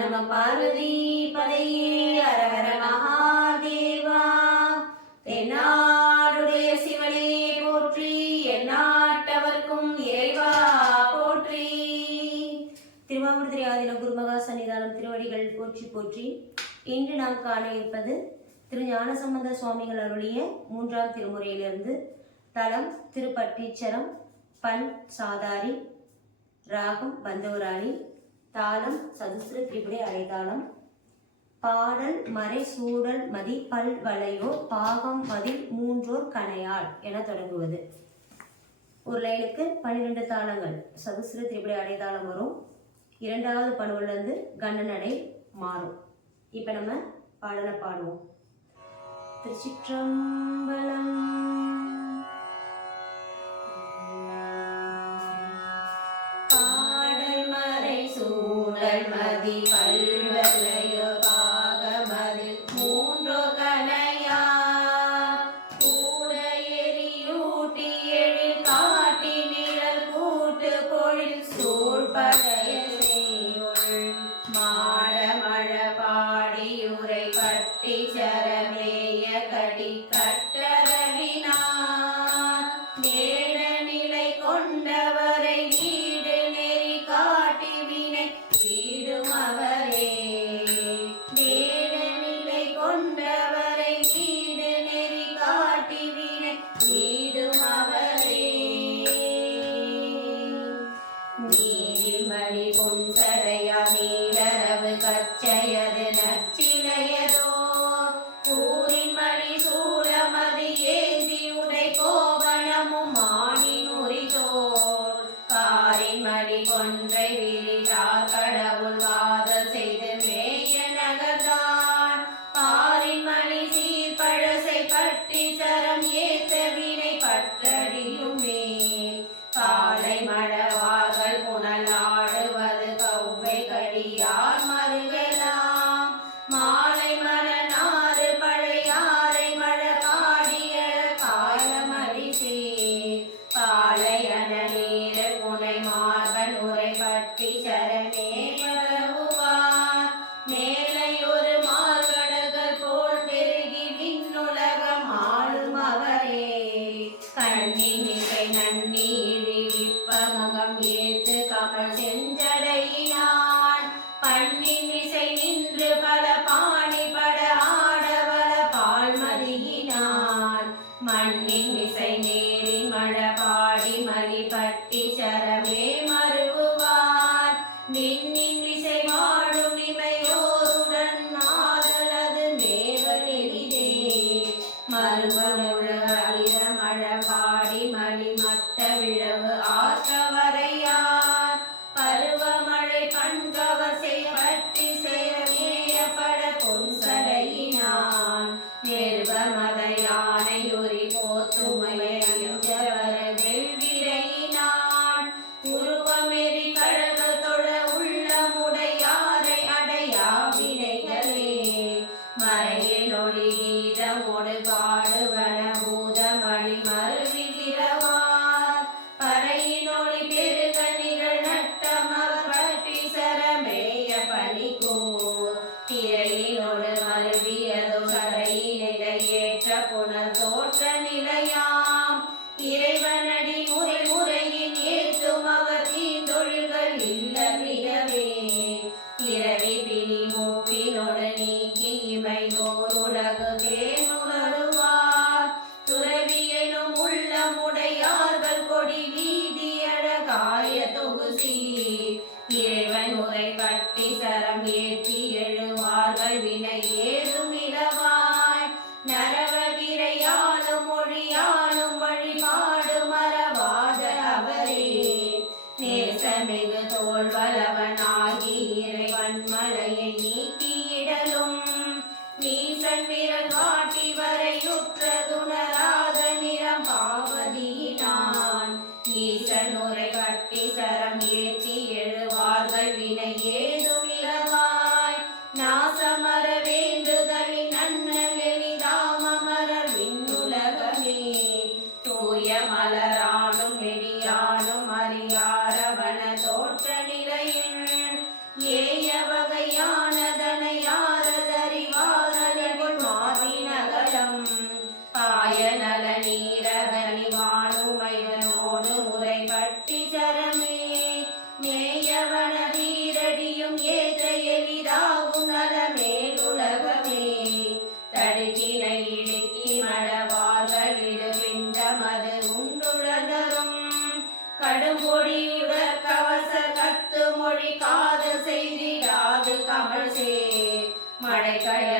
நம பார்வதி பதையே அரஹர மகாதேவா. தென்னாடுடைய சிவனே போற்றி, எந்நாட்டவர்க்கும் இறைவா போற்றி. திருவாவூர் ஆதீன குருமகா சன்னிதானம் திருவடிகள் போற்றி போற்றி. இன்று நாம் காண இருப்பது திரு ஞானசம்பந்த சுவாமிகள் அருளிய 3ஆம் திருமுறையிலிருந்து. தலம் திருப்பட்டீச்சரம், பண் சாதாரி, ராகம் பந்தவராணி, தாளம் சதுஸ்ர திரிபுரை அரைதாளம். பாடல் மறை சூடல் மதி பல் வளையோ பாகம் மதில் மூன்றோர் கணையாள் என தொடங்குவது. ஒரு லைனுக்கு 12 தாளங்கள் சதுஸ்ர திரிபுரை அரைதாளம் வரும். 2வது பணுவிலிருந்து கண்ணநடை மாறும். இப்ப நம்ம பாடலை பாடுவோம். திருச்சிற்றம்பலம். மதி பல்வளையோ பாகமதில் மூன்றோ கணையா கூட எரியூட்டி எழில் காட்டி நிழல் கூட்டு பொழில் சூழ்படைய செய்யுள் மாட மழ பாடியுரை பட்டி சரமேய கடி கட்டரவினார் நேர நிலை கொண்டவரை வீடு நெறி காட்டி வினை வீடும் அவரே. வேட நிலை கொண்டவரை வீடு நெறி காட்டி வினை வீடும் அவரே. நீரிமணி பொன்சடையா நீலரவு கச்சையது நச்சிலையதோ கூரின் மணி சூழமதி ஏந்தி உடை கோவணமும் மானின் உரிதோர் காரின் மணி கொன்றை விரிதார் கடவுள் வாதல் செய்து மேய நகர்தான் பாரின் மணி சீர்பழசை பற்றி சரம் ஏத்த வினை பற்றடியுமே. காலை மழவார்கள் புனல் ஆடுவது கௌவை கடியார் மருகலாம் மாலை மலனாறு பழையாறை மழ காடிய காலமரிசே காலையன நீர புனை மார்பன் உரை பட்டி சரமே பரவுவார் மேலை ஒரு மார்கடகள் போல் பெருகி விண்ணுலகம் ஆளும் அவரே. கண்ணி மிகை நன்னி இழிவிப்ப முகம் ஏத்து கமல் செஞ்சடையினான் பண்ணின் மிசை நின்று பல பாணி பட ஆடவல பால்மதியினான் மண்ணின் மிசை நேரி மழ பாடி மலி பட்டி சரமே மருவுவார் மின்னின் விசை வாழும் இமையோருடன் ஆதலது மேவல் எளிதே. மருவமுழ அகில மழ பாடி மலி மத்த விழவு ஆற்ற வரையார் பருவமழை கண்கவசை பற்றி சேரமேயப்பட பொன்சடையினான் நிர்வ மத யானை உரி போத்துமையவர வெள்விடையினான் உருவமெறி கழக தொழ உள்ளமுடையாரை அடையா வினைகளே. மறையில் ஒளி கீதமோடு பாடுவன பூதமணி மறுவிதிரவார் பறையின் ஒளி பெருக நிகழ் நட்டமவர் பற்றி சரமேய பணிக்கூர் திரையினோடு மருவியதோ கரையினை ஏற்ற புனர் தோற்ற நிலையாம் இறைவனடி முறை முறையின் ஏற்றும் அவர் தீந்தொழில்கள் இல்ல மிகவே. இரவி பிணி மூப்பினோடு நீக்கி இமையோர் உலகு தேனுணருவார் துறவியனும் உள்ளமுடையார்கள் கொடி வீதி அழகாய தொகுசி இறைவன் உரை பட்டி சரம் ஏற்றி எழுவார்கள் வினை ஏதும் இலவாய் நரவ விரையாலும் மொழியாலும் வழிபாடு மறவாத அவரே. நேசமிகு தோல்வலவனாகி இறைவன் மலையை நீக்கியிடலும் நீசன் விரல் வாட்டி வரையுற்றதுணராத நிறம் பாவதியினான் ஈசன் உரை கட்டி சரம் ஏற்றி எழுவார்கள் வினை ஏதும் இலவாய் நாசமர வேண்டுதலின் நன்னல் எளிதாமரர் விண்ணுலகமே. தூய மலரானும் நெடியானும் அறியாரவன தோற்ற நிலையில் ஏய வகையா கழ